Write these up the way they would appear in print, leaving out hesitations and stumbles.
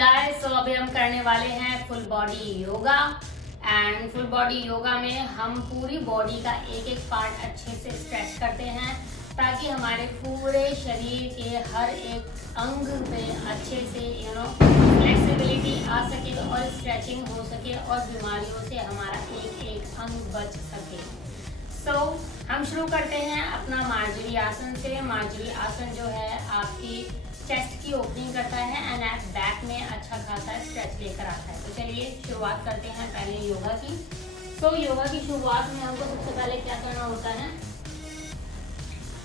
Guys, तो अभी हम करने वाले हैं full body yoga. And full body yoga में हम पूरी बॉडी का एक एक पार्ट अच्छे से स्ट्रेच करते हैं ताकि हमारे पूरे शरीर के हर एक अंग पे अच्छे से फ्लेक्सिबिलिटी आ सके और स्ट्रेचिंग हो सके और बीमारियों से हमारा एक एक अंग बच सके। सो हम शुरू करते हैं अपना मार्जरी आसन से। मार्जरी आसन जो है आपकी चेस्ट की ओपनिंग करता है एंड आप बैक में अच्छा खासा स्ट्रेच लेकर आता है। तो चलिए शुरुआत करते हैं पहले योगा की। सो योगा की शुरुआत में हमको सबसे पहले क्या करना होता है,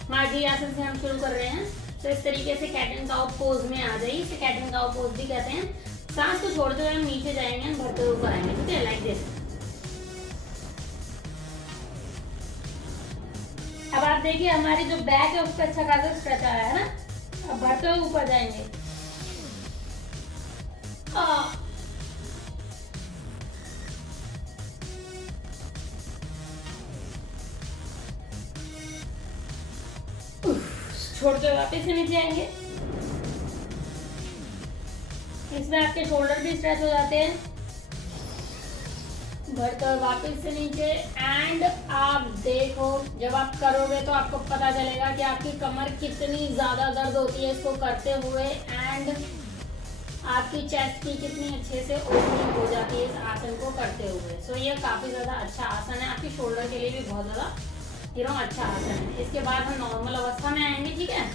मार्जरी आसन से हम शुरू कर रहे हैं। तो इस तरीके से कैट एंड काउ पोज में आ जाइए। इसे कैट एंड काउ पोज भी कहते हैं। सांस को छोड़ते हुए हम नीचे जाएंगे, भरते हुए ऊपर आएंगे। ठीक है, लाइक दिस। अब आप देखिए हमारी जो बैक है उसका अच्छा खासा स्ट्रेच आ रहा है ना। अब बढ़ते हुए ऊपर जाएंगे। छोड़ते हुए वापस से नीचे आएंगे। इसमें आपके शोल्डर भी स्ट्रेच हो जाते हैं। बढ़ते हुए वापस से नीचे। एंड आप देखो जब आप करोगे तो आपको पता चलेगा कि आपकी कमर कितनी ज्यादा दर्द होती है इसको करते हुए, एंड आपकी चेस्ट की कितनी अच्छे से ओपनिंग हो जाती है इस आसन को करते हुए। सो ये काफी ज्यादा अच्छा आसन है, आपकी शोल्डर के लिए भी बहुत ज्यादा अच्छा आसन है। इसके बाद हम नॉर्मल अवस्था में आएंगे। ठीक है,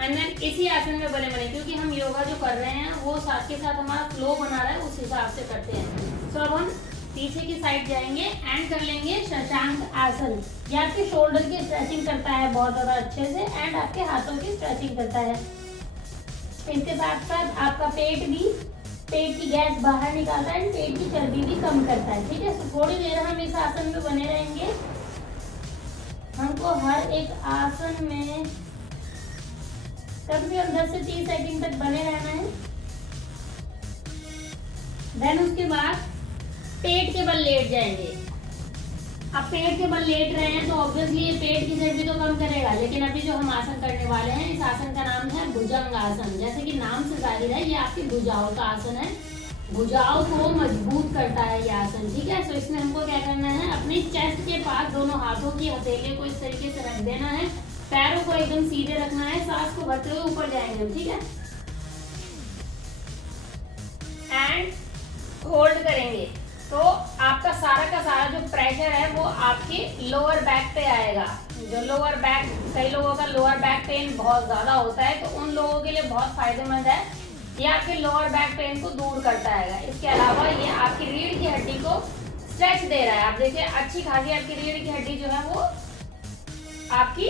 एंड देन इसी आसन में बने बने, क्योंकि हम योगा जो कर रहे हैं वो साथ के साथ हमारा फ्लो बना रहा है, उस हिसाब से करते हैं। सो अब हम पीछे की साइड जाएंगे एंड कर लेंगे शशांक आसन। ये आपके शोल्डर की स्ट्रेचिंग करता है बहुत ज्यादा अच्छे से, एंड आपके हाथों की स्ट्रेचिंग करता है। इसके साथ साथ आपका पेट की गैस बाहर निकालता है, पेट की चर्बी भी कम करता है। ठीक है, तो थोड़ी देर हम इस आसन में बने रहेंगे। हमको हर एक आसन में कम से कम 10 से 30 सेकंड तक बने रहना है। देन उसके बाद पेट के बल लेट जाएंगे। अब पेट के बल लेट रहे हैं तो ऑब्वियसली ये पेट की चर्बी तो कम करेगा, लेकिन अभी जो हम आसन करने वाले हैं इस आसन का नाम है भुजंग आसन। जैसे कि नाम से जाहिर है ये आपकी भुजाओं का आसन है, भुजाओं को मजबूत करता है ये आसन। ठीक है, तो इसमें हमको क्या करना है, अपनी चेस्ट के पास दोनों हाथों की हथेली को इस तरीके से रख देना है, पैरों को एकदम सीधे रखना है, सांस को भरते हुए ऊपर जाएंगे हम। ठीक है, एंड होल्ड करेंगे तो आपका सारा का सारा जो प्रेशर है वो आपके लोअर बैक पे आएगा। जो लोअर बैक, कई लोगों का लोअर बैक पेन बहुत ज्यादा होता है, तो उन लोगों के लिए बहुत फायदेमंद है। ये आपके लोअर बैक पेन को दूर करता है। इसके अलावा ये आपकी रीढ़ की हड्डी को स्ट्रेच दे रहा है। आप देखिए अच्छी खासी आपकी रीढ़ की हड्डी जो है वो आपकी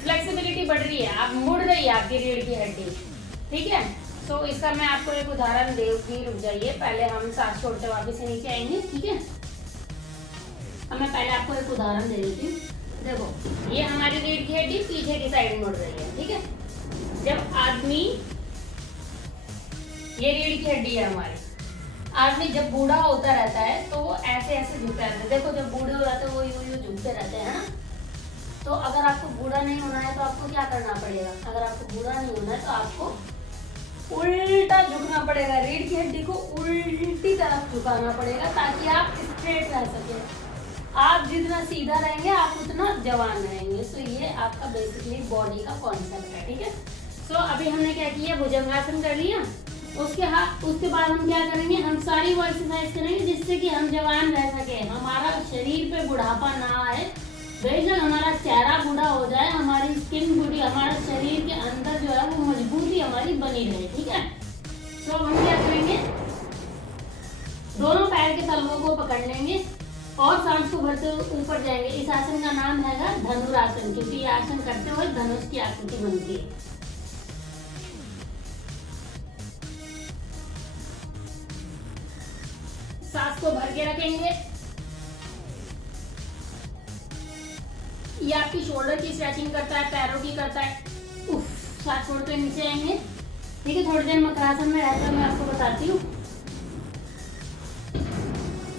फ्लेक्सिबिलिटी बढ़ रही है, आप मुड़ रही है आपकी रीढ़ की हड्डी। ठीक है, तो इसका मैं आपको एक उदाहरण दूंगी, रुक जाइए। पहले हम सांस छोड़ते वापस से नीचे आएंगे। ठीक है, अब मैं पहले आपको एक उदाहरण दे देती हूँ। देखो ये हमारी रीढ़ की हड्डी पीछे की साइड मुड़ रही है। ठीक है, जब आदमी, ये रीढ़ की हड्डी है हमारी, आदमी जब बूढ़ा होता रहता है तो वो ऐसे ऐसे झुकता रहता है। देखो जब बूढ़े हो जाते हैं वो यूं झुकते रहते हैं ना। तो अगर आपको बूढ़ा नहीं होना है तो आपको क्या करना पड़ेगा, अगर आपको बूढ़ा नहीं होना है तो आपको उल्टा झुकना पड़ेगा, रीढ़ की हड्डी को उल्टी तरफ झुकाना पड़ेगा ताकि आप स्ट्रेट रह सके। आप जितना सीधा रहेंगे आप उतना जवान रहेंगे। सो ये आपका बेसिकली बॉडी का कॉन्सेप्ट है। ठीक है, सो अभी हमने क्या किया, भुजंगासन कर लिया। उसके बाद हम क्या करेंगे, हम सारी वो एक्सरसाइज करेंगे जिससे कि हम जवान रह सके, हमारा शरीर पे बुढ़ापा ना आए। बेशक हमारा चेहरा बूढ़ा हो जाए, हमारी स्किन बूढ़ी, हमारा शरीर के अंदर जो है वो मजबूती हमारी बनी रहे। ठीक है, तो हम क्या करेंगे, दोनों पैर के तलवों को पकड़ लेंगे और सांस को भरते हुए ऊपर जाएंगे। इस आसन का नाम है धनुरासन, क्योंकि ये आसन करते हुए धनुष की आकृति बनती है। सांस को भर के रखेंगे। ये आपकी शोल्डर की स्ट्रेचिंग करता है, पैरों की करता है। सांस छोड़ते नीचे आएंगे। ठीक है, थोड़ी देर मकरासन में रहते हुए मैं आपको बताती हूँ।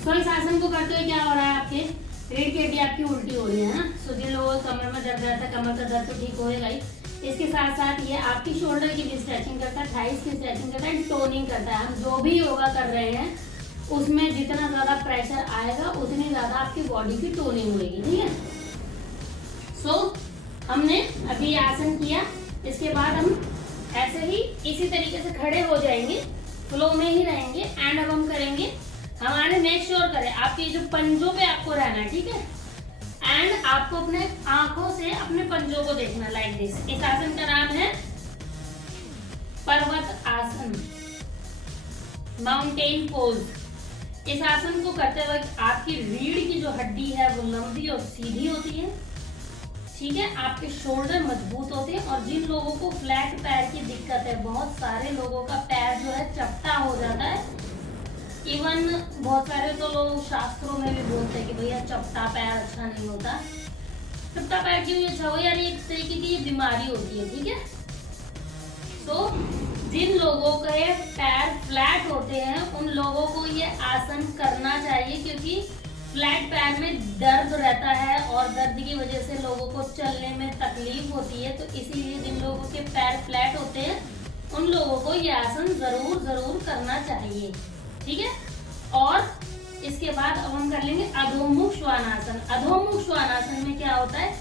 सो इस आसन को करते हुए क्या हो रहा है, आपके रीढ़ की हड्डी आपकी उल्टी हो रही है ना। सो जिन लोगों को कमर में दर्द रहता है, कमर का दर्द तो ठीक होएगा ही। इसके साथ साथ ये आपकी शोल्डर की भी स्ट्रेचिंग करता है, थाइस की स्ट्रेचिंग करता है, टोनिंग करता है। हम जो भी योगा कर रहे हैं उसमें जितना ज्यादा प्रेशर आएगा उतनी ज्यादा आपकी बॉडी की टोनिंग होगी, ठीक है। सो हमने अभी आसन किया, इसके बाद हम ऐसे ही इसी तरीके से खड़े हो जाएंगे, फ्लो में ही रहेंगे। एंड अब हम करेंगे, हमारे मेक श्योर करें आपके जो पंजों पे आपको रहना है, ठीक है। एंड आपको अपने आंखों से अपने पंजों को देखना, लाइक दिस। इस आसन का नाम है पर्वत आसन, माउंटेन पोज। इस आसन को करते वक्त आपकी रीढ़ की जो हड्डी है वो लंबी और सीधी होती है, ठीक है। आपके शोल्डर मजबूत होते हैं। और जिन लोगों को फ्लैट पैर की दिक्कत है, बहुत सारे लोगों का पैर जो है चपटा हो जाता है। इवन बहुत सारे तो लोग शास्त्रों में भी बोलते हैं कि भैया चपटा पैर अच्छा नहीं होता। चपटा पैर क्यों अच्छा हो यार, एक तरीके की बीमारी होती है, ठीक है। तो जिन लोगों के पैर फ्लैट होते हैं उन लोगों को ये आसन करना चाहिए, क्योंकि फ्लैट पैर में दर्द रहता है और दर्द की वजह से लोगों को चलने में तकलीफ होती है। तो इसीलिए जिन लोगों के पैर फ्लैट होते हैं उन लोगों को ये आसन जरूर करना चाहिए, ठीक है। और इसके बाद अब हम कर लेंगे अधोमुख श्वानासन। अधोमुख श्वानासन में क्या होता है,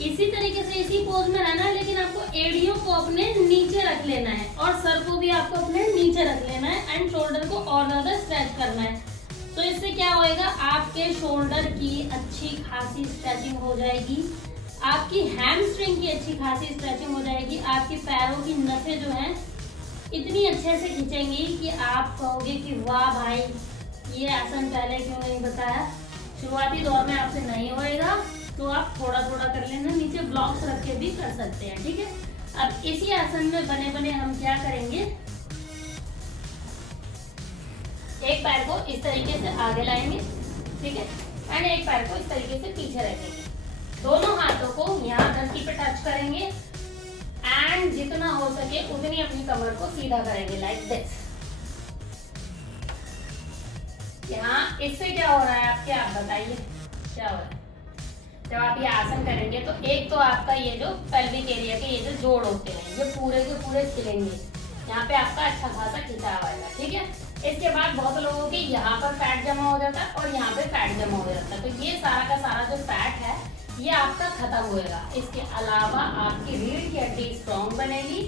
इसी तरीके से इसी पोज में रहना है, लेकिन आपको एड़ियों को अपने नीचे रख लेना है और सर को भी आपको अपने नीचे रख लेना है एंड शोल्डर को और ज्यादा स्ट्रेच करना है। तो इससे क्या होएगा, आपके शोल्डर की अच्छी खासी स्ट्रेचिंग हो जाएगी, आपकी हैमस्ट्रिंग की अच्छी खासी स्ट्रेचिंग हो जाएगी, आपकी पैरों की नसें जो हैं इतनी अच्छे से खींचेंगी कि आप कहोगे कि वाह भाई, ये आसन पहले क्यों नहीं बताया। शुरुआती दौर में आपसे नहीं होएगा तो आप थोड़ा थोड़ा कर लेना, नीचे ब्लॉक्स रख के भी कर सकते हैं, ठीक है। अब इसी आसन में बने बने हम क्या करेंगे, एक पैर को इस तरीके से आगे लाएंगे, ठीक है, एंड एक पैर को इस तरीके से पीछे रखेंगे। दोनों हाथों को यहाँ धरती पे टच करेंगे एंड जितना हो सके उतनी अपनी कमर को सीधा करेंगे, लाइक दिस। यहाँ इससे क्या हो रहा है आपके, आप बताइए क्या हो रहा है। जब आप ये आसन करेंगे तो एक तो आपका ये जो पेल्विक एरिया के ये जो जोड़ होते हैं ये पूरे के पूरे खिलेंगे, यहाँ पे आपका अच्छा खासा खिंचाव आएगा, ठीक है। इसके बाद बहुत लोगों के यहाँ पर फैट जमा हो जाता है और यहाँ पे फैट जमा हो जाता है, तो ये सारा का सारा जो फैट है ये आपका खत्म होएगा। इसके अलावा आपकी रीढ़ की हड्डी स्ट्रॉन्ग बनेगी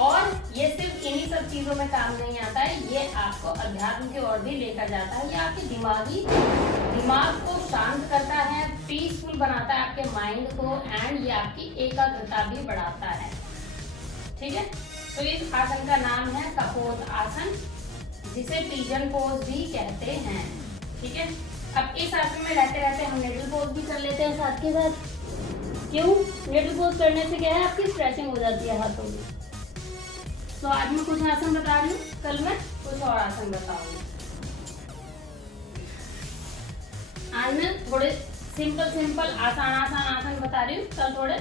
और ये सिर्फ इन्हीं सब चीजों में काम नहीं आता है, ये आपको अध्यात्म की ओर भी लेकर जाता है। ये आपके दिमाग को शांत करता है, पीसफुल बनाता है आपके माइंड को, एंड ये आपकी एकाग्रता भी बढ़ाता है, ठीक है। तो इस आसन का नाम है कपोत आसन, जिसे पिजन पोज भी कहते हैं, ठीक है। अब इस आसन में रहते रहते हम निडल पोज भी कर लेते हैं साथ के साथ। क्यों, निडल पोज करने से क्या है, आपकी स्ट्रेचिंग हो जाती है हाथों की। तो आज मैं कुछ आसन बता रही हूँ, कल मैं कुछ और आसन बताऊंगी। आज मैं थोड़े सिंपल आसान आसन बता रही हूँ, कल थोड़े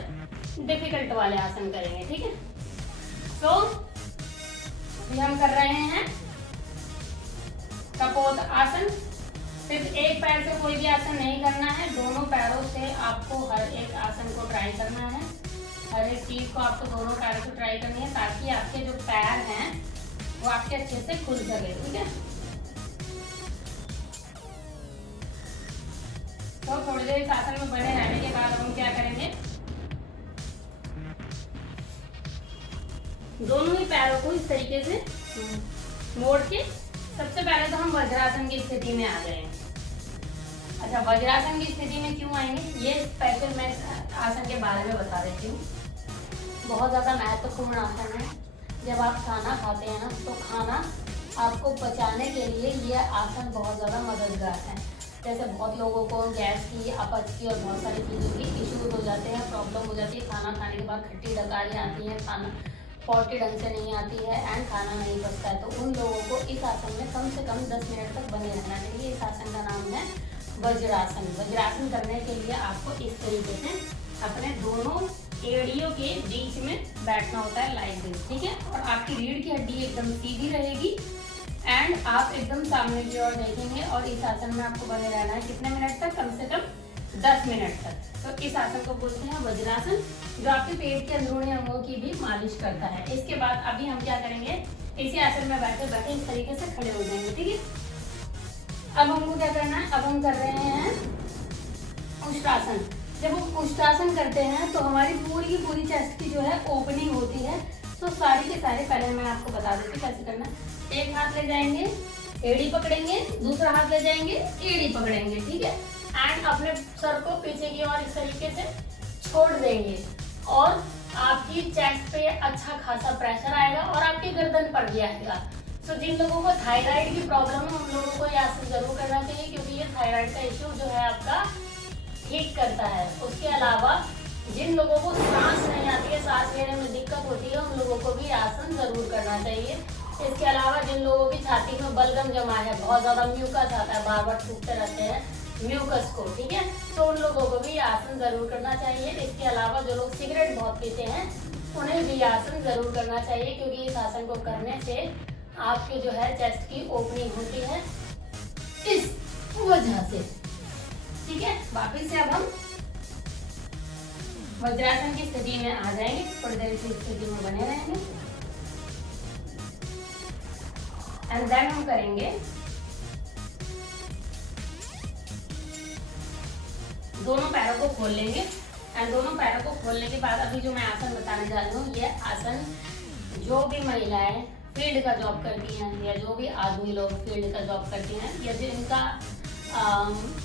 डिफिकल्ट वाले आसन करेंगे, ठीक है। तो अभी हम कर रहे हैं कपोत आसन। सिर्फ एक पैर से कोई भी आसन नहीं करना है, दोनों पैरों से आपको हर एक आसन को ट्राई करना है, हर एक चीज को आपको दोनों पैरों से ट्राई करनी है, ताकि आपके जो पैर हैं वो आपके अच्छे से खुल सके, ठीक है। तो थोड़ी देर इस आसन में बने रहने के बाद हम क्या करेंगे, दोनों ही पैरों को इस तरीके से मोड़ के, सबसे पहले तो हम वज्रासन की स्थिति में आ गए हैं। अच्छा, वज्रासन की स्थिति में क्यों आएंगे, ये स्पेशल मैं आसन के बारे में बता देती हूँ। बहुत ज़्यादा महत्वपूर्ण आसन है। जब आप खाना खाते हैं ना, तो खाना आपको पचाने के लिए ये आसन बहुत ज़्यादा मददगार है। जैसे बहुत लोगों को गैस की, अपच की और बहुत सारी चीज़ों की इश्यूज हो जाते हैं, प्रॉब्लम हो जाती है, खाना खाने के बाद खट्टी डकारी आती है, खाना पॉटी ढंग से नहीं आती है एंड खाना नहीं पचता है, तो उन लोगों को इस आसन में कम से कम 10 मिनट तक बने रहना चाहिए। इस आसन का नाम है वज्रासन। वज्रासन करने के लिए आपको इस तरीके से अपने दोनों एड़ियों के बीच में बैठना होता है, लाइक दिस, ठीक है। और आपकी रीढ़ की हड्डी एकदम सीधी रहेगी एंड आप एकदम सामने की ओर देखेंगे और इस आसन में आपको बने रहना है कितने मिनट तक, कम से कम 10 मिनट तक। तो इस आसन को बोलते हैं वज्रासन, जो आपके पेट के अंदरूनी अंगों की भी मालिश करता है। इसके बाद अभी हम क्या करेंगे, इसी आसन में बैठे बैठे इस तरीके से खड़े हो जाएंगे, ठीक है। अब हमको क्या करना है, अब हम कर रहे हैं उष्ट्रासन। जब हम उष्ट्रासन करते हैं तो हमारी पूरी की पूरी चेस्ट की जो है ओपनिंग होती है। तो सारे के सारे पहले मैं आपको बता देती हूँ कैसे करना है। एक हाथ ले जाएंगे, एड़ी पकड़ेंगे, दूसरा हाथ ले जाएंगे, एड़ी पकड़ेंगे, ठीक है। एंड अपने सर को पीछे की ओर इस तरीके से छोड़ देंगे और आपकी चेस्ट पे अच्छा खासा प्रेशर आएगा और आपकी गर्दन पर भी आएगा। तो जिन लोगों को थायराइड की प्रॉब्लम है उन लोगों को ये आसन जरूर करना चाहिए, क्योंकि ये थायराइड का इश्यू जो है आपका ठीक करता है। उसके अलावा जिन लोगों को सांस नहीं आती है, सांस लेने में दिक्कत होती है, उन लोगों को भी आसन जरूर करना चाहिए। इसके अलावा जिन लोगों की छाती में बलगम जमा है, बहुत ज्यादा म्यूकस आता है, बार बार टूटते रहते हैं म्यूकस को, ठीक है, तो उन लोगों को भी आसन जरूर करना चाहिए। इसके अलावा जो लोग सिगरेट बहुत पीते हैं उन्हें भी आसन जरूर करना चाहिए, क्योंकि इस आसन को करने से आपके जो है चेस्ट की ओपनिंग होती है इस वजह से, ठीक है। वापिस से अब हम वज्रासन की स्थिति में आ जाएंगे, थोड़ी देर की स्थिति में बने रहेंगे एंड देन हम करेंगे दोनों पैरों को खोल लेंगे। एंड दोनों पैरों को खोलने के बाद अभी जो मैं आसन बताने जा रही हूँ, ये आसन जो भी महिलाएं फील्ड का जॉब करती हैं या जो भी आदमी लोग फील्ड का जॉब करती हैं, या जिनका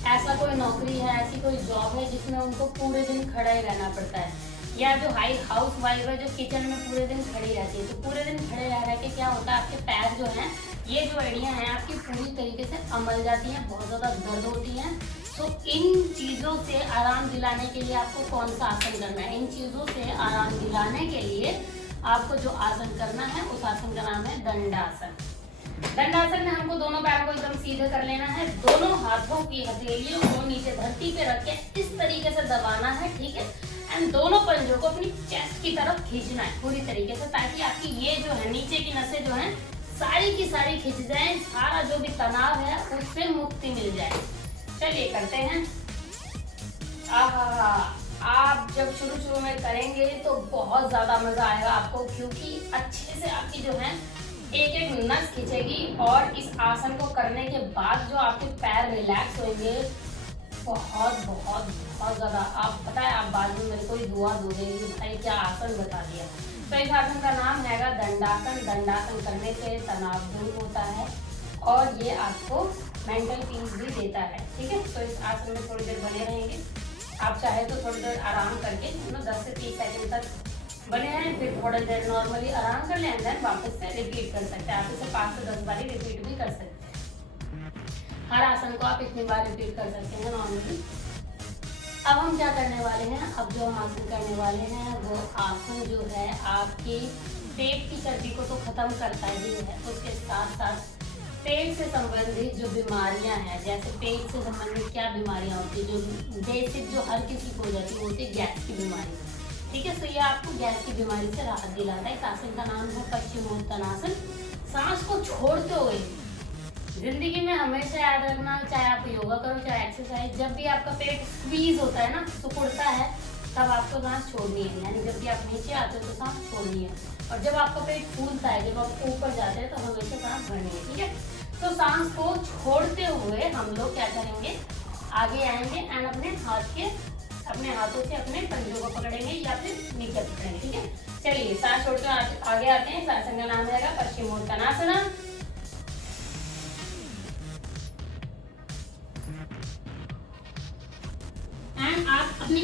ऐसा कोई नौकरी है, ऐसी कोई जॉब है जिसमें उनको पूरे दिन खड़ा ही रहना पड़ता है, या जो हाउस वाइफ है जो किचन में पूरे दिन खड़ी रहती है, तो पूरे दिन खड़े रह के क्या होता है, आपके पैर जो हैं, ये जो एड़ियां हैं आपकी पूरी तरीके से अमल जाती हैं, बहुत ज़्यादा दर्द होती हैं। तो इन चीज़ों से आराम दिलाने के लिए आपको कौन सा आसन करना है, इन चीज़ों से आराम दिलाने के लिए आपको जो आसन करना है उस आसन का नाम है दंडासन। दंडासन में हमको दोनों पैरों को एकदम सीधे कर लेना है, दोनों हाथों की हथेलियों को नीचे धरती पे रख के इस तरीके से दबाना है, ठीक है। एंड दोनों पंजों को अपनी चेस्ट की तरफ खींचना है पूरी तरीके से, ताकि आपकी ये जो है नीचे की नसें जो हैं सारी की सारी खिंच जाए, सारा जो भी तनाव है उससे मुक्ति मिल जाए। चलिए करते हैं। आप जब शुरू में करेंगे तो बहुत ज्यादा मजा आएगा आपको, क्योंकि अच्छे से आपकी जो है एक एक नस खिंचेगी और इस आसन को करने के बाद जो आपके पैर रिलैक्स होंगे, बहुत बहुत बहुत ज्यादा। आप पता है, आप बाद में मेरे को ही दुआ दो देंगे, भाई क्या आसन बता दिया। तो इस आसन का नाम है दंडासन। दंडासन करने से तनाव दूर होता है और ये आपको मेंटल पीस भी देता है, ठीक है। तो इस आसन में थोड़ी देर बने रहेंगे। आप चाहे तो थोड़ी देर आराम करके 10 से 30 सेकंड तक बने हैं, फिर थोड़ी देर नॉर्मली आराम कर लें, देन वापस से रिपीट कर सकते हैं। आप इसे 5 से 10 बार रिपीट भी कर सकते हैं। हर आसन को आप इतनी बार रिपीट कर सकते हैं नॉर्मली। अब हम क्या करने वाले हैं, अब जो हम आसन करने वाले हैं वो आसन जो है आपकी पेट की चर्बी को तो खत्म करता ही है, उसके साथ साथ पेट से संबंधित जो बीमारियां हैं, जैसे पेट से संबंधित क्या बीमारियां होती है, जो बेसिक जो हर किसी को हो जाती है, वो होती है गैस की बीमारी, ठीक है। तो ये आपको गैस की बीमारी से राहत दिलाता है। इस आसन का नाम है पश्चिमोत्तानासन। सांस को छोड़ते हुए जिंदगी में हमेशा याद रखना, चाहे आप योगा करो चाहे एक्सरसाइज, जब भी आपका पेट स्क्वीज होता है ना, सिकुड़ता है, तब आपको सांस छोड़नी है। यानी जब भी आप नीचे आते हो तो सांस छोड़नी है, और जब आपका पेट फूलता है, जब आप ऊपर जाते हैं तो हमेशा सांस भरनी है, ठीक है। तो सांस को छोड़ते हुए हम लोग क्या करेंगे, आगे आएंगे एंड अपने हाथों से अपने पंजों को पकड़ेंगे या फिर नीचे पकड़ेंगे, ठीक है। चलिए सांस छोड़ते आगे आते हैं। इस आसन का नाम रहेगा पश्चिमोत्तानासन। एंड आप अपनी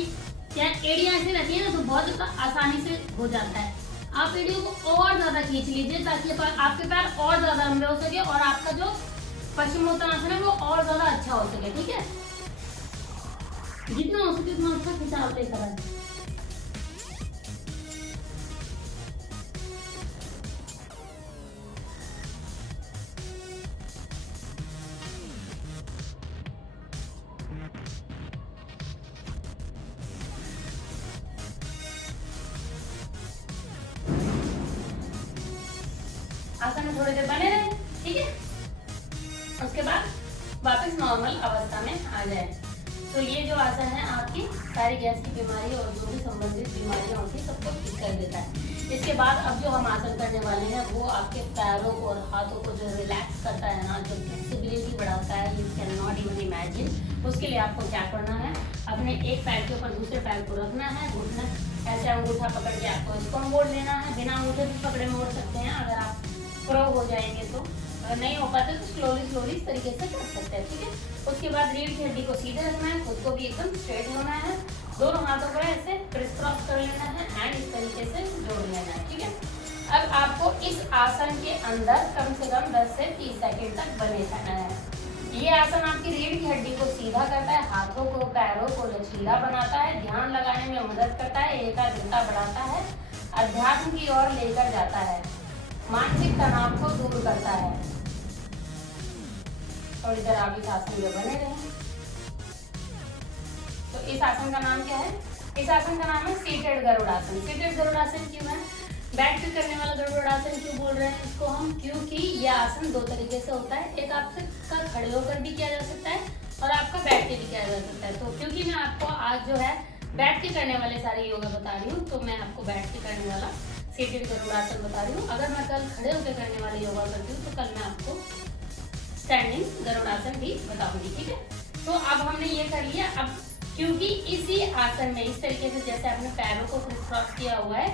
एड़ियां ऐसे रहती है ना, तो बहुत ज्यादा आसानी से हो जाता है। आप एड़ियों को और ज्यादा खींच लीजिए ताकि आपके पैर और ज्यादा लंबे हो सके और आपका जो पश्चिमोत्तानासन है वो और ज्यादा अच्छा हो सके, ठीक है। जितना हो सके उतना अच्छा खिंचाव लेकर आए। आसन में थोड़ी देर बने रहे, ठीक है। उसके बाद वापस नॉर्मल अवस्था में आ जाए। तो ये जो आसन है आपकी सारी गैस की बीमारी और जो भी संबंधित बीमारियां होती है सबको ठीक कर देता है। इसके बाद अब जो हम आसन करने वाले हैं वो आपके पैरों को और हाथों को जो रिलैक्स करता है ना, जो फ्लेक्सिबिलिटी बढ़ाता है, you can not even imagine. उसके लिए आपको क्या करना है, अपने एक पैर के ऊपर दूसरे पैर को रखना है, घुटना ऐसे अंगूठा पकड़ के आपको इसको मोड़ लेना है। बिना अंगूठे भी पकड़े मोड़ सकते हैं, अगर आप प्रो हो जाएंगे तो। अगर नहीं हो पाते तो स्लोली इस तरीके से कर सकते हैं, ठीक है। उसके बाद रीढ़ की हड्डी को सीधे रखना है, खुद को भी एकदम स्ट्रेट होना है, दोनों हाथों को ऐसे क्रिस क्रॉस कर लेना है एंड इस तरीके से जोड़ लेना है, ठीक है। अब आपको इस आसन के अंदर कम से कम 10 से 30 सेकंड तक बने रहना है। ये आसन आपकी रीढ़ की हड्डी को सीधा करता है, हाथों को पैरों को लचीला बनाता है, ध्यान लगाने में मदद करता है, एकाग्रता बढ़ाता है, अध्यात्म की ओर लेकर जाता है, मानसिक तनाव को दूर करता है। थोड़ी देर आप इस आसन में बने रहें। तो इस आसन का नाम क्या है? इस आसन का नाम है सीटेड गरुड़ासन। सीटेड गरुड़ासन क्यों है? बैठ के करने वाला गरुड़ासन क्यों बोल रहे हैं इसको हम? क्योंकि यह आसन दो तरीके से होता है, एक आपका खड़े होकर भी किया जा सकता है और आपका बैठ के भी किया जा सकता है। तो क्योंकि मैं आपको आज जो है बैठ के करने वाले सारे योगा बता रही हूँ, तो मैं आपको बैठ के करने वाला सीटेड गरुड़ासन बता रही हूँ। अगर मैं कल खड़े होकर करने वाले योगा करती हूँ तो कल मैं आपको स्टैंडिंग गरुड़ासन भी बताऊंगी, ठीक है। तो अब हमने ये कर लिया। अब क्योंकि इसी आसन में इस तरीके से जैसे आपने पैरों को क्रिस क्रॉस किया हुआ है,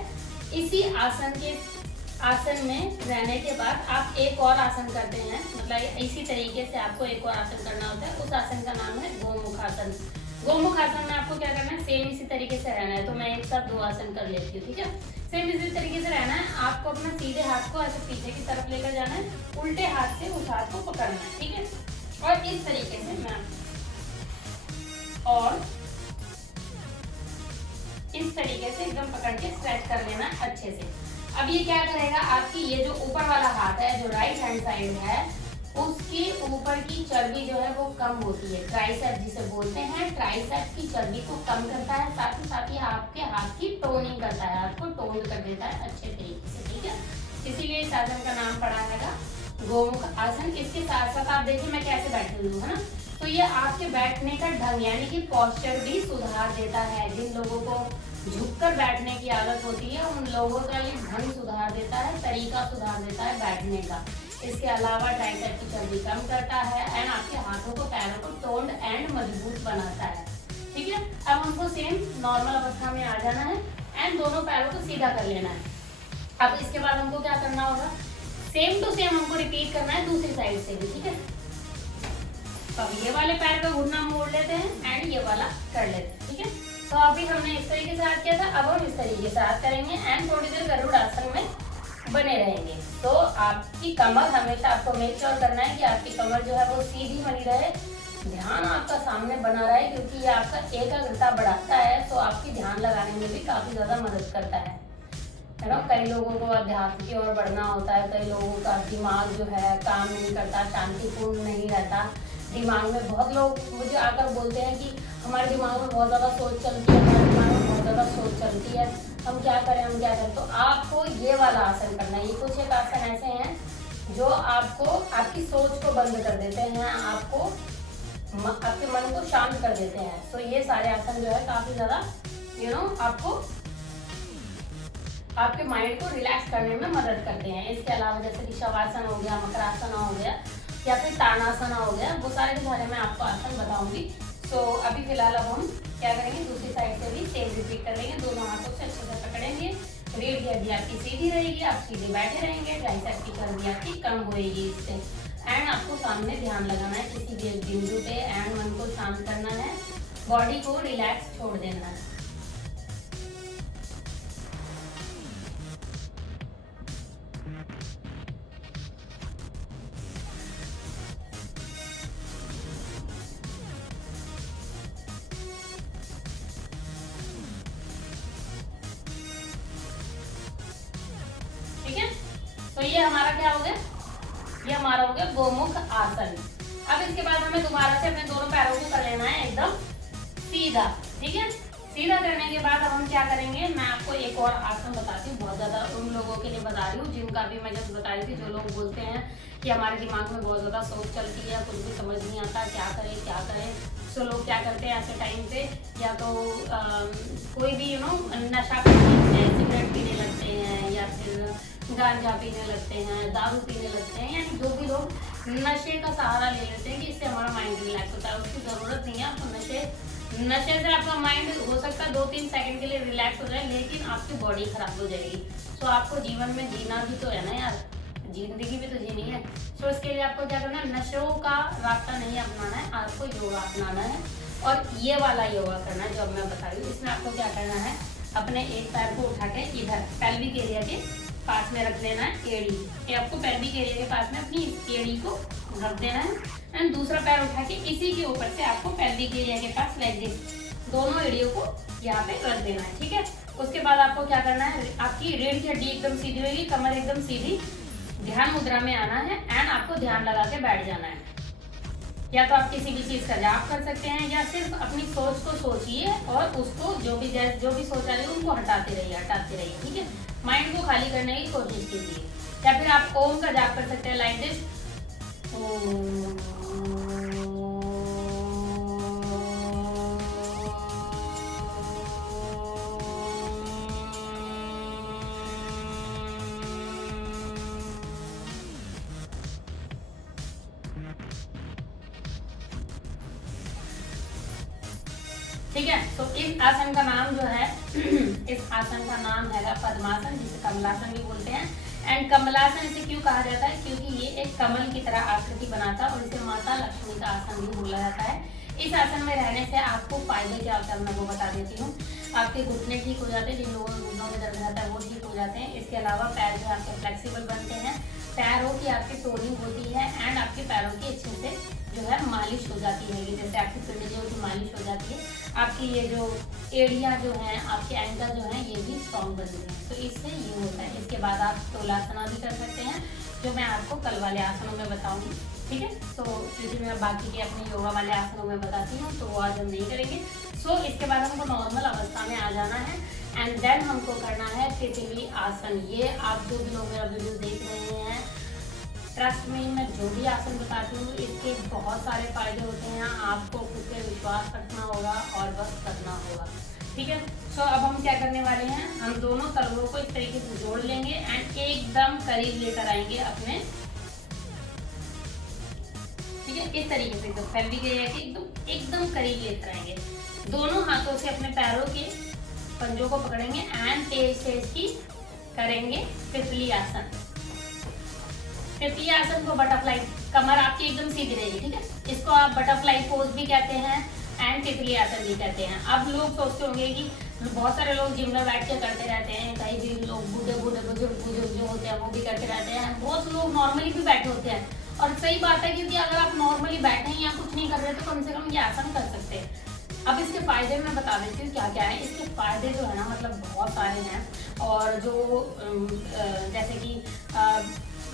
इसी आसन में रहने के बाद आप एक और आसन करते हैं, मतलब इसी तरीके से आपको एक और आसन करना होता है। उस आसन का नाम है गोमुखासन। गोमुखासन में आपको क्या करना है, सेम इसी तरीके से रहना है। तो मैं एक साथ 2 आसन कर लेती हूँ, ठीक है। सेम इसी तरीके से रहना है। आपको अपना सीधे हाथ को ऐसे पीछे की तरफ लेकर जाना है, उल्टे हाथ से उस हाथ को पकड़ना है, ठीक है। और इस तरीके से मैं और इस तरीके से एकदम पकड़ के स्ट्रेच कर लेना अच्छे से। अब ये क्या करेगा, आपकी ये जो ऊपर वाला हाथ है, जो राइट हैंड साइड है, उसके ऊपर की चर्बी जो है वो कम होती है। ट्राइसेप जिसे बोलते हैं, ट्राइसेप की चर्बी को कम करता है, साथ ही आपके हाथ की टोनिंग करता है, आपको टोन कर देता है अच्छे तरीके से, ठीक है। इसीलिए इस आसन का नाम पड़ा है गोमुख आसन। इसके साथ साथ आप देखिए मैं कैसे बैठी हुई हूँ, है ना। तो ये आपके बैठने का ढंग यानी कि पोस्चर भी सुधार देता है। जिन लोगों को झुककर बैठने की आदत होती है उन लोगों का ये ढंग सुधार देता है, तरीका सुधार देता है बैठने का। इसके अलावा ट्राइसेप की चर्बी कम करता है एंड आपके हाथों को पैरों को टोन्ड एंड मजबूत बनाता है, ठीक है। अब हमको सेम नॉर्मल अवस्था में आ जाना है एंड दोनों पैरों को सीधा कर लेना है। अब इसके बाद हमको क्या करना होगा, सेम टू सेम हमको रिपीट करना है दूसरी साइड से भी, ठीक है। तो अब ये वाले पैर का घुटना मोड़ लेते हैं एंड ये वाला कर लेते हैं, ठीक है। तो अभी हमने इस तरीके से हाथ किया था, अब हम इस तरीके से हाथ करेंगे एंड थोड़ी देर गरुड़ आसन में बने रहेंगे। तो आपकी कमर हमेशा आपको मेक श्योर करना है कि आपकी कमर जो है वो सीधी बनी रहे, ध्यान आपका सामने बना रहे, क्योंकि ये आपका एकाग्रता बढ़ाता है। तो आपकी ध्यान लगाने में भी काफी ज्यादा मदद करता है ना। कई लोगों को अध्यात्म की ओर बढ़ना होता है, कई लोगों का दिमाग जो है काम नहीं करता, शांतिपूर्ण नहीं रहता। दिमाग में बहुत लोग मुझे आकर बोलते हैं कि हमारे दिमाग में बहुत ज़्यादा सोच चलती है, हमारे दिमाग में बहुत ज़्यादा सोच चलती है, हम क्या करें, हम क्या करें। तो आपको ये वाला आसन करना है। ये कुछ एक आसन ऐसे हैं जो आपको आपकी सोच को बंद कर देते हैं, आपको आपके मन को शांत कर देते हैं। तो ये सारे आसन जो है काफ़ी ज़्यादा आपको आपके माइंड को रिलैक्स करने में मदद करते हैं। इसके अलावा जैसे कि शवासन हो गया, मकरासन हो गया या फिर तानासन हो गया, वो सारे के सारे मैं आपको आसन बताऊंगी। तो अभी फिलहाल अब हम क्या करेंगे, दूसरी साइड से भी सेम रिपीट करेंगे। दोनों हाथों से अच्छे से पकड़ेंगे, रीढ़ की हड्डी आपकी सीधी रहेगी, आप सीधे बैठे रहेंगे, ट्राइसेप की चर्बी आपकी कम होएगी इससे। एंड आपको सामने ध्यान लगाना है किसी भी एक बिंदु पे एंड मन को शांत करना है, बॉडी को रिलैक्स छोड़ देना है। तो ये हमारा क्या हो गया, ये हमारा हो गया गोमुख आसन। अब इसके बाद हमें दोबारा से अपने दोनों पैरों को कर लेना है एकदम सीधा, ठीक है। सीधा करने के बाद अब हम क्या करेंगे, मैं आपको एक और आसन बताती हूँ, बहुत ज्यादा उन लोगों के लिए बता रही हूँ जिनका भी मैं जब बता रही थी, जो लोग बोलते हैं कि हमारे दिमाग में बहुत ज्यादा सोच चलती है, कुछ भी समझ नहीं आता क्या करें क्या करें। तो लोग क्या करते हैं ऐसे टाइम पे, या तो कोई भी नशा करते हैं, सिगरेट पीने लगते हैं, या फिर गांजा पीने लगते हैं, दारू पीने लगते हैं, यानी जो भी लोग नशे का सहारा ले लेते हैं कि इससे हमारा माइंड रिलैक्स होता है। उसकी जरूरत नहीं है आपको। नशे से आपका माइंड हो सकता है 2-3 सेकंड के लिए रिलैक्स हो जाए, लेकिन आपकी बॉडी खराब हो जाएगी। तो आपको जीवन में जीना भी तो है ना यार, जिंदगी भी तो जीनी है। तो इसके लिए आपको क्या करना है, नशों का रास्ता नहीं अपनाना है, आपको योगा अपनाना है। और ये वाला योगा करना है जो अब मैं बता रही हूँ। इसमें आपको क्या करना है, अपने एक पैर को उठा के इधर पेल्विक एरिया के पास में रख लेना है, एड़ी। ये आपको पेल्विक एरिया के पास में अपनी एड़ी को रख देना है, एंड दूसरा पैर उठा के इसी के ऊपर से आपको पेल्विक एरिया के पास लाइक दिस दोनों एड़ियों को यहाँ पे रख देना है, ठीक है। उसके बाद आपको क्या करना है, आपकी रीढ़ की हड्डी एकदम सीधी होगी, कमर एकदम सीधी, ध्यान मुद्रा में आना है, एंड आपको ध्यान लगा के बैठ जाना है। या तो आप किसी भी चीज का जाप कर सकते हैं, या सिर्फ अपनी सोच को सोचिए और उसको जो भी सोच आ रही है उनको हटाते रहिए, ठीक है। माइंड को खाली करने की कोशिश कीजिए। या फिर आप ओम का जाप कर सकते हैं लाइक दिस, ठीक है। तो इस आसन का नाम जो है इस आसन का नाम है पद्मासन, जिसे कमलासन भी बोलते हैं। एंड कमलासन इसे क्यों कहा जाता है, क्योंकि ये एक कमल की तरह आकृति बनाता है और इसे माता लक्ष्मी का आसन भी बोला जाता है। इस आसन में रहने से आपको फायदे क्या होता है मैं वो बता देती हूँ। आपके घुटने ठीक हो जाते हैं, जिन लोगों को घुटनों में दर्द रहता है वो ठीक हो जाते हैं। इसके अलावा पैर जो आपके फ्लेक्सिबल बनते हैं, पैरों की आपकी टोनिंग होती है, एंड आपके पैरों की अच्छे से जो है मालिश हो जाती है। जैसे आपकी पिंडलियों की मालिश हो जाती है, आपकी ये जो एड़ियाँ जो हैं, आपके एंकल जो हैं, ये भी स्ट्रॉन्ग बनते हैं। तो इससे ये होता है। इसके बाद आप तोलासना भी कर सकते हैं, जो मैं आपको कल वाले आसनों में बताऊंगी, ठीक है। तो क्योंकि मैं बाकी के अपने योगा वाले आसनों में बताती हूँ, तो वो आज हम नहीं करेंगे। सो इसके बाद हमको नॉर्मल अवस्था में आ जाना है, एंड देन हमको करना है तितली आसन। ये आप जो भी लोग मेरा वीडियो देख रहे हैं, ट्रस्ट में मैं जो भी आसन बताती हूँ इसके बहुत सारे फायदे होते हैं। आपको खुद पे विश्वास रखना होगा और बस करना होगा, ठीक है। सो अब हम क्या करने वाले हैं, हम दोनों तलवों को इस तरीके से जोड़ लेंगे एंड एकदम करीब लेकर आएंगे अपने, ठीक है। इस तरीके से एकदम पेल्विक एरिया के एकदम करीब लेकर आएंगे। दोनों हाथों से अपने पैरों के पंजों को पकड़ेंगे एंड तेज से इसकी करेंगे तितली आसन। तितली आसन को बटरफ्लाई, कमर आपकी एकदम सीधी रहेगी, ठीक है। इसको आप बटरफ्लाई पोज भी कहते हैं एंड तितली आसन भी कहते हैं। अब लोग सोचते होंगे कि बहुत सारे लोग जिम में बैठ के करते रहते हैं, कई भी लोग बूढ़े बुजुर्ग जो होते हैं वो भी करते रहते हैं, बहुत से लोग नॉर्मली भी बैठे होते हैं। और सही बात है, क्योंकि अगर आप नॉर्मली बैठे हैं या कुछ नहीं कर रहे तो कम से कम ये आसन कर सकते हैं। अब इसके फायदे मैं बता देती हूँ क्या क्या है। इसके फायदे जो है ना, मतलब बहुत सारे हैं। और जो जैसे कि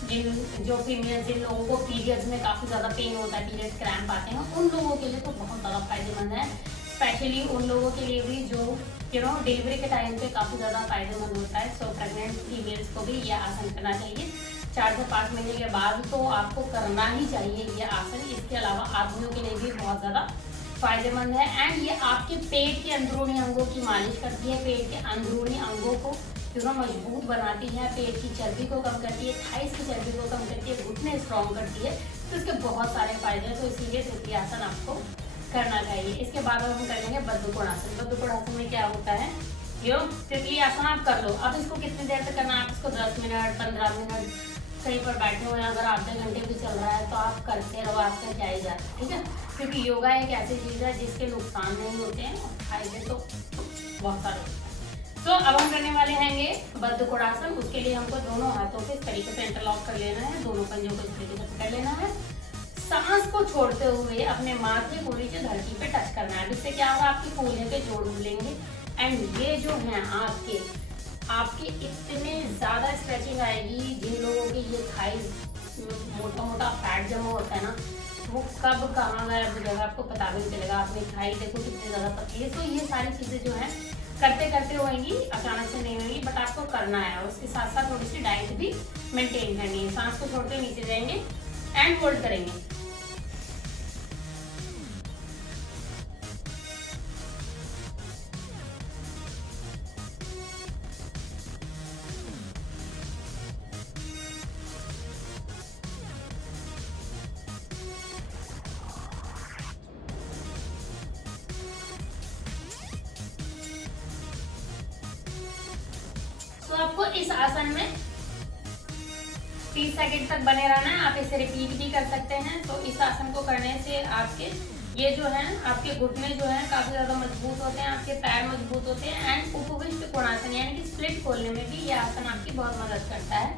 जिन लोगों को पीरियड्स में काफ़ी ज़्यादा पेन होता है, पीरियड क्रैम्प आते हैं, उन लोगों के लिए तो बहुत ज़्यादा फायदेमंद है। स्पेशली उन लोगों के लिए भी जो डिलीवरी के टाइम पे काफ़ी ज़्यादा फायदेमंद होता है। सो प्रेग्नेंट फीमेल्स को भी यह आसन करना चाहिए। 4 से 5 महीने के बाद तो आपको करना ही चाहिए ये आसन। इसके अलावा आदमियों के लिए भी बहुत ज़्यादा फायदेमंद है। एंड ये आपके पेट के अंदरूनी अंगों की मालिश करती है, पेट के अंदरूनी अंगों को मजबूत बनाती है, पेट की चर्बी को कम करती है, थाइस की चर्बी को कम करती है, घुटने स्ट्रॉन्ग करती है। तो इसके बहुत सारे फायदे हैं, तो इसीलिए तितली आसन आपको करना चाहिए। इसके बाद हम कर लेंगे बद्ध कोणासन। बद्ध कोणासन में क्या होता है, यो तितली आसन आप कर लो। अब इसको कितनी देर तक करना है, आप इसको 10 मिनट 15 मिनट कहीं पर बैठे हुए हैं, अगर आधे घंटे भी चल रहा है तो आप करते रहो, आपका क्या ही जाता है, ठीक है। क्योंकि योगा एक ऐसी चीज़ है जिसके नुकसान नहीं होते हैं और फायदे तो बहुत सारे होते हैं। तो अब हम करने वाले हैं बद्ध कोणासन। उसके लिए हमको दोनों हाथों से इस तरीके से इंटरलॉक कर लेना है, दोनों पंजों को इस तरीके से पकड़ लेना है। सांस को छोड़ते हुए अपने माथे को नीचे धरती पे टच करना है। जिससे क्या होगा, आपके कूल्हे पे जोड़ लेंगे एंड ये जो है आपके इतने ज़्यादा स्ट्रेचिंग आएगी। जिन लोगों के ये थाइस मोटा मोटा फैट जमा होता है ना, वो कब कहाँ गायब हो जाएगा आपको पता भी नहीं चलेगा। आपने खाई देखो कितनी ज़्यादा पतली है। तो ये सारी चीज़ें जो है करते करते होंगी, अचानक से नहीं होंगी, बट आपको करना है। उसके साथ साथ थोड़ी सी डाइट भी मेंटेन करनी है। सांस को छोड़ते नीचे जाएंगे एंड होल्ड करेंगे। तो आपको इस आसन में 30 सेकंड तक बने रहना है। आप इसे रिपीट भी कर सकते हैं। तो इस आसन को करने से आपके ये जो है आपके घुटने जो है काफी ज्यादा मजबूत होते हैं, आपके पैर मजबूत होते हैं एंड उपविष्ट कोणासन यानी कि स्प्लिट खोलने में भी ये आसन आपकी बहुत मदद करता है।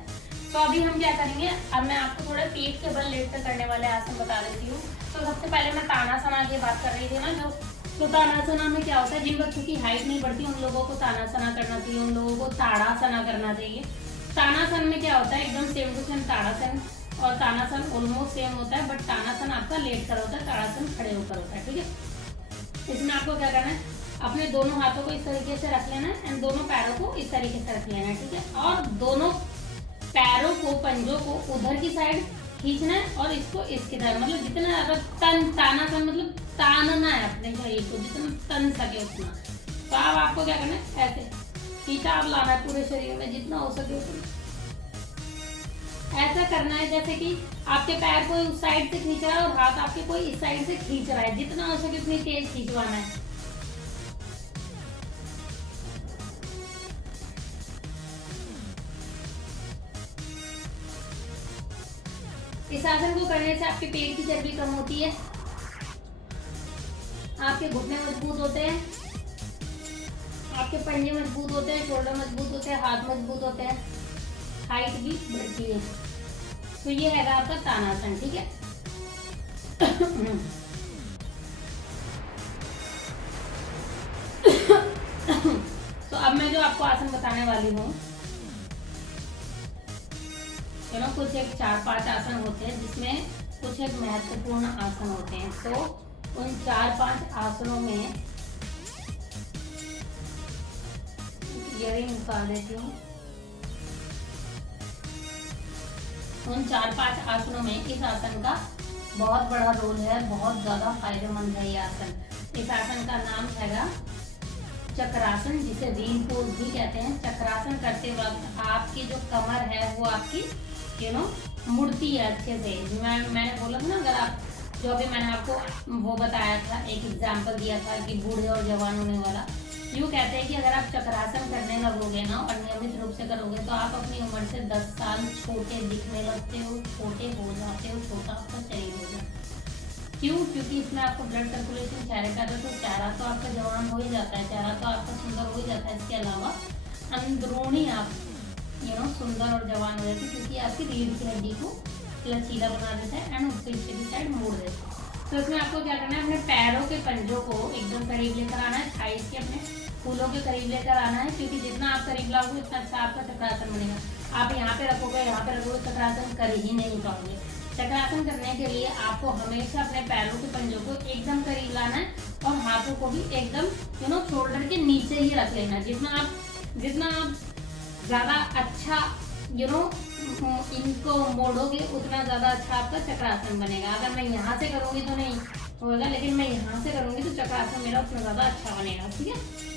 तो अभी हम क्या करेंगे, अब मैं आपको थोड़ा पीठ के बल लेट कर करने वाले आसन बता देती हूँ। तो सबसे पहले मैं तानासना की बात कर रही थी ना, जो तो तानासना में क्या होता है, जिन बच्चों की हाइट नहीं बढ़ती उन लोगों को तानासना करना चाहिए, उन लोगों को ताड़ासना करना चाहिए। तानासन में क्या होता है, एकदम सेम टू सेम ताड़ासन और तानासन ऑलमोस्ट सेम होता है, बट तानासन आपका लेट कर होता है, ताड़ासन खड़े होकर होता है। ठीक है, इसमें आपको क्या करना है, अपने दोनों हाथों को इस तरीके से रख लेना है एंड दोनों पैरों को इस तरीके से रख लेना है। ठीक है, और दोनों पैरों को, पंजों को उधर की साइड खींचना है और इसको इसकी तरह, मतलब जितना ज्यादा तानासन मतलब तानना है अपने शरीर को, जितना तन सके उतना। तो अब आपको क्या करना है, ऐसे खींचाव लाना है पूरे शरीर में जितना हो सके उतना। ऐसा करना है जैसे कि आपके पैर कोई उस साइड से खींच रहा है और हाथ आपके कोई इस साइड से खींच रहा है, जितना हो सके उतनी तेज खींचवाना है। इस आसन को करने से आपके पेट की चर्बी कम होती है, आपके घुटने मजबूत होते हैं, आपके पंजे मजबूत होते हैं, शोल्डर मजबूत होते हैं, हाथ मजबूत होते हैं, हाइट भी बढ़ती है। तो ये है आपका तानासन। ठीक है, तो अब मैं जो आपको आसन बताने वाली हूँ, चलो कुछ एक 4-5 आसन होते हैं जिसमें कुछ एक महत्वपूर्ण आसन होते हैं। तो उन 4-5 आसनों में इयरिंग निकाल देती हूँ। उन 4-5 आसनों में इस आसन का बहुत बड़ा रोल है, बहुत ज्यादा फायदेमंद है ये आसन। इस आसन का नाम हैगा चक्रासन, जिसे व्हील पोज भी कहते हैं। चक्रासन करते वक्त आपकी जो कमर है वो आपकी मुड़ती है अच्छे से। मैंने बोला था ना, अगर आप जो अभी मैंने आपको वो बताया था, एक एग्जांपल दिया था कि बूढ़े और जवान होने वाला, यूँ कहते हैं कि अगर आप चक्रासन करने लगोगे ना और नियमित रूप से करोगे तो आप अपनी उम्र से 10 साल छोटे दिखने लगते हो, छोटे हो जाते हो, छोटा आपका शरीर हो जाता है। क्यों? क्योंकि इसमें आपको ब्लड सर्कुलेशन चेहरे का, तो चेहरा तो आपका जवान हो ही जाता है, चेहरा तो आपका सुंदर हो ही जाता है। इसके अलावा अंदरूनी आप सुंदर और जवान हो जाती है, क्योंकि आपकी रीढ़ की हड्डी को लचीला बना देता है एंड उसके पीछे की साइड मोड़ देता है। तो इसमें आपको क्या करना है, अपने पैरों के पंजों को एकदम करीब लेकर आना है, थाइस के अपने फूलों के करीब लेकर आना है, क्योंकि जितना आप करीब लाओगे उतना अच्छा आपका चक्रासन बनेगा। आप यहाँ पे रखोगे, यहाँ पे रखोगे, चक्रासन कर ही नहीं पाओगे। चक्रासन करने के लिए आपको हमेशा अपने पैरों के पंजों को एकदम करीब लाना है और हाथों को भी एकदम शोल्डर के नीचे ही रख लेना है। जितना आप ज्यादा अच्छा इनको मोड़ोगे उतना ज्यादा अच्छा आपका चक्रासन बनेगा। अगर मैं यहाँ से करूंगी तो नहीं होगा, लेकिन मैं यहाँ से करूंगी तो चक्रासन मेरा उतना ज्यादा अच्छा बनेगा। ठीक है,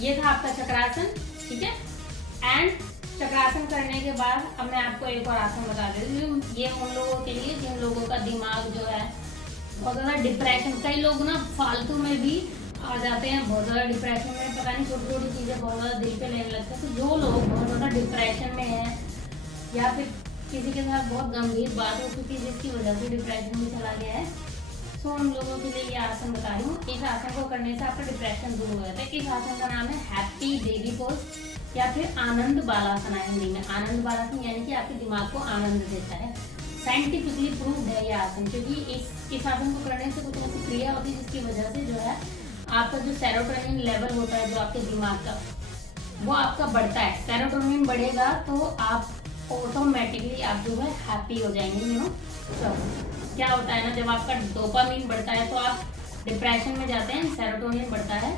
ये था आपका चक्रासन। ठीक है, एंड चक्रासन करने के बाद अब मैं आपको एक और आसन बता देती हूँ। ये उन लोगों के लिए जिन लोगों का दिमाग जो है बहुत ज़्यादा डिप्रेशन, कई लोग ना फालतू में भी आ जाते हैं बहुत ज़्यादा डिप्रेशन में, पता नहीं छोटी छोटी चीज़ें बहुत ज़्यादा दिल पे लेने लगते हैं। तो जो लोग बहुत ज़्यादा डिप्रेशन में है या फिर किसी के साथ बहुत गंभीर बात हो चुकी है जिसकी वजह से डिप्रेशन में चला गया है, सो हम लोगों के लिए ये आसन बता रही हूँ। इस आसन को करने से आपका डिप्रेशन दूर हो जाता है। इस आसन का नाम है हैप्पी बेबी पोज या फिर आनंद बालासन है हिंदी में। आनंद बालासन यानी कि आपके दिमाग को आनंद देता है। साइंटिफिकली प्रूव्ड है ये आसन, क्योंकि इस आसन को करने से कुछ ऐसी क्रिया होती है जिसकी वजह से जो है आपका जो सेरोटोनिन लेवल होता है जो आपके दिमाग का, वो आपका बढ़ता है। सेरोटोनिन बढ़ेगा तो आप ऑटोमेटिकली आप जो है हैप्पी हो जाएंगे, यू नो। तो क्या होता है ना, जब आपका डोपामिन बढ़ता है तो आप डिप्रेशन में जाते हैं, सेरोटोनिन बढ़ता है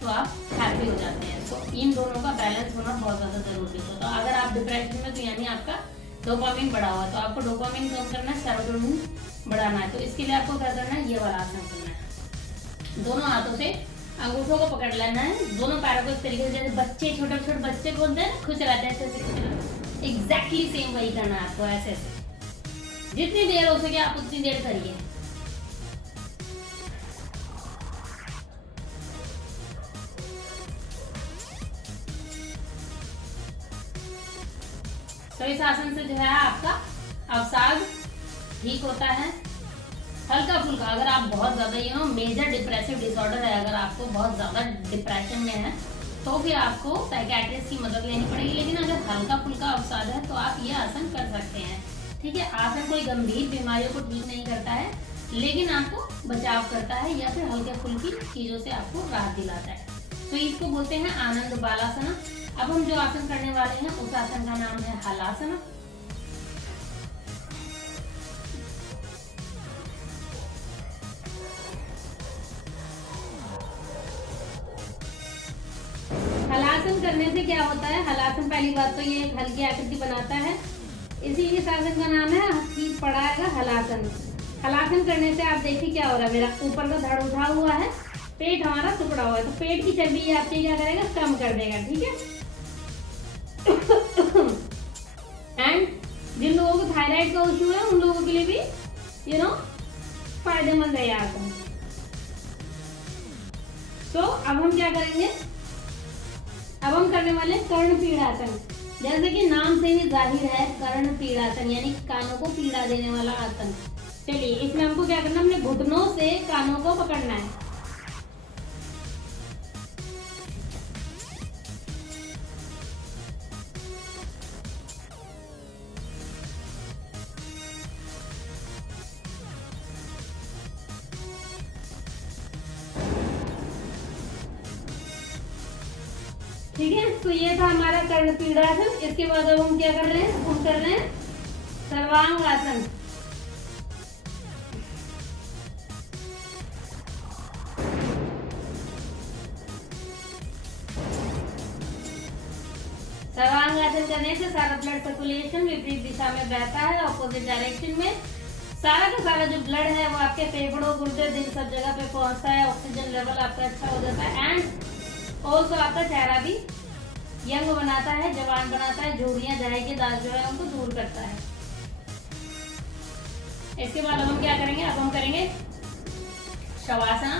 तो आप हैप्पी हो जाते हैं। तो इन दोनों का बैलेंस होना बहुत ज़्यादा जरूरी है। तो अगर आप डिप्रेशन में, तो यानी आपका डोपामिन बढ़ा हुआ है, तो आपको डोपामिन कम करना है, सेरोटोनिन बढ़ाना है। तो इसके लिए आपको क्या करना है, ये वाला आसन करना है। दोनों हाथों से अंगूठों को पकड़ लेना है, दोनों पैरों को इस तरीके से, जैसे बच्चे छोटे छोटे बच्चे को होते हैं खुश रहते हैं ऐसे, एग्जैक्टली सेम वही करना है आपको। ऐसे ऐसे जितनी देर हो सके आप उतनी देर करिए। तो इस आसन से जो है आपका अवसाद ठीक होता है, हल्का फुल्का। अगर आप बहुत ज्यादा मेजर डिप्रेसिव डिसऑर्डर है, अगर आपको बहुत ज्यादा डिप्रेशन में है तो फिर आपको साइकियाट्रिस्ट की मदद लेनी पड़ेगी। लेकिन अगर हल्का फुल्का अवसाद है तो आप ये आसन कर सकते हैं, ठीक है। आसन कोई गंभीर बीमारियों को ठीक नहीं करता है, लेकिन आपको बचाव करता है या फिर हल्के फुल्की चीजों से आपको राहत दिलाता है। तो इसको बोलते हैं आनंद बालासना। अब हम जो आसन करने वाले हैं उस आसन का नाम है हलासना। हलासन करने से क्या होता है, हलासन पहली बात तो ये हल्की आकृति बनाता है, इसीलिए इस आसन का नाम है कि पड़ा है हलासन। हलासन करने से आप देखिए क्या हो रहा है, मेरा ऊपर का धड़ उठा हुआ है, पेट हमारा टुकड़ा हुआ है, तो पेट की चर्बी आपकी क्या करेगा, कम कर देगा, ठीक है। एंड जिन लोगों को थायराइड का इश्यू है उन लोगों के लिए भी फायदेमंद है आसन। तो अब हम क्या करेंगे, अब हम करने वाले कर्ण पीड़ासन। जैसे कि नाम से ही जाहिर है, कर्ण पीड़ासन यानी कानों को पीड़ा देने वाला आसन। चलिए इसमें हमको क्या करना है, अपने घुटनों से कानों को पकड़ना है। ठीक है, तो ये था हमारा कर्ण पीड़ासन। इसके बाद अब हम क्या कर रहे हैं, हम कर रहे हैं सर्वांग आसन। सर्वांग आसन करने से सारा ब्लड सर्कुलेशन विपरीत दिशा में बहता है, ऑपोजिट डायरेक्शन में। सारा का सारा जो ब्लड है वो आपके फेफड़ों, गुर्दे, दिल सब जगह पे पहुंचता है, ऑक्सीजन लेवल आपका अच्छा हो जाता है एंड ऑल्सो आपका चेहरा भी यंग बनाता है, जवान बनाता है, झुर्रियां, दहाई के दाग जो है उनको दूर करता है। इसके बाद हम क्या करेंगे, अब हम करेंगे शवासना।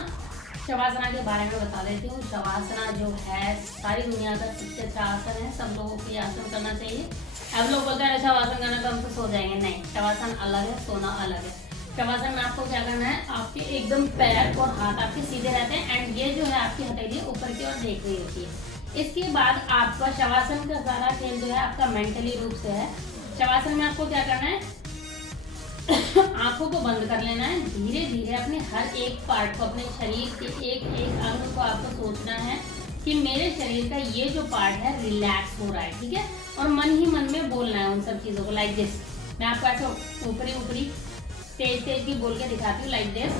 शवासना के बारे में बता देती हूँ। शवासना जो है सारी दुनिया का सबसे अच्छा आसन है, सब लोगों को ये आसन करना चाहिए। अब लोग बोलते हैं शवासन करना तो हम तो सो जाएंगे, नहीं, शवासन अलग है, सोना अलग है। शवासन में आपको क्या करना है, आपके एकदम पैर और हाथ आपके सीधे रहते हैं एंड ये जो है आपकी हथेली ऊपर की ओर देख रही होती है। इसके बाद आपका शवासन का सारा खेल जो है आपका मेंटली रूप से है। शवासन में आपको क्या करना है, आंखों को बंद कर लेना है, धीरे धीरे अपने हर एक पार्ट को, अपने शरीर के एक एक अंग को आपको सोचना है कि मेरे शरीर का ये जो पार्ट है रिलैक्स हो रहा है, ठीक है। और मन ही मन में बोलना है उन सब चीजों को, लाइक दिस। मैं आपको ऐसे ऊपरी ऊपरी तेज तेज की बोल के दिखाती हूँ, लाइक दिस।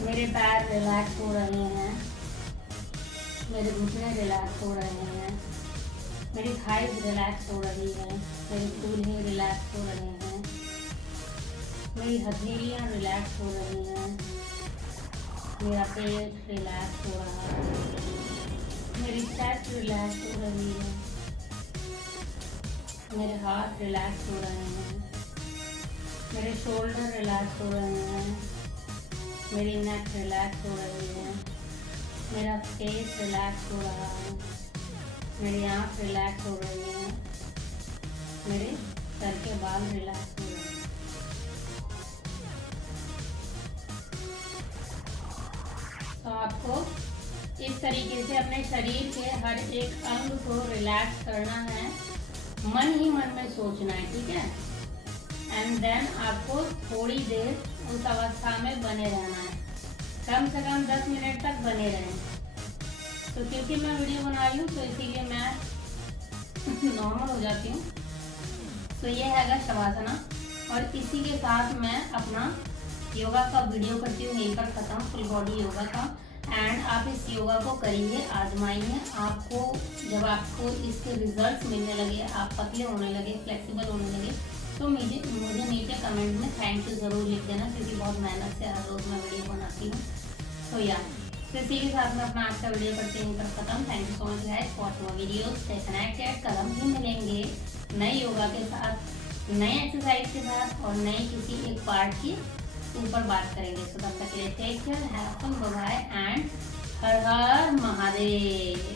मेरे पैर रिलैक्स हो रहे हैं, मेरे घुटने रिलैक्स हो रहे हैं, मेरी थाइज रिलैक्स हो रही है, मेरे कूल्हे रिलैक्स हो रहे हैं, मेरी हथेलियाँ रिलैक्स हो रही हैं, मेरा पेट रिलैक्स हो रहा है, मेरी चेस्ट रिलैक्स हो रही है, मेरे हाथ रिलैक्स हो रहे हैं, मेरे शोल्डर रिलैक्स हो रहे हैं, मेरी नेक रिलैक्स हो रही है, मेरा फेस रिलैक्स हो रहा है, मेरी आँख रिलैक्स हो रही है, मेरे सर के बाल रिलैक्स हो रहे हैं। आपको इस तरीके से अपने शरीर के हर एक अंग को रिलैक्स करना है, मन ही मन में सोचना है, ठीक है। एंड देन आपको थोड़ी देर उस अवस्था में बने रहना है, कम से कम 10 मिनट तक बने रहें। तो क्योंकि मैं वीडियो बना रही हूँ तो इसीलिए मैं नॉर्मल हो जाती हूँ। तो ये है शवासना, और इसी के साथ मैं अपना योगा का वीडियो करती हूँ यहीं पर ख़त्म, फुल बॉडी योगा का। एंड आप इस योगा को करिए, आजमाइए। आपको जब आपको इसके रिजल्ट्स मिलने लगे, आप पतले होने लगे, फ्लेक्सिबल होने लगे, तो मुझे नीचे कमेंट में थैंक यू ज़रूर लिख देना, क्योंकि बहुत मेहनत से हर रोज़ मैं वीडियो बनाती हूँ। तो तो इसी के साथ में अपना आज का वीडियो करते हैं पर खत्म। Thank you so much guys for more videos, stay connected. कल हम भी मिलेंगे नए योगा के साथ, नए एक्सरसाइज के साथ, और नए किसी एक पार्ट की ऊपर बात करेंगे। तो तब तक के लिए take care, have fun, bye bye and हर हर महादेव।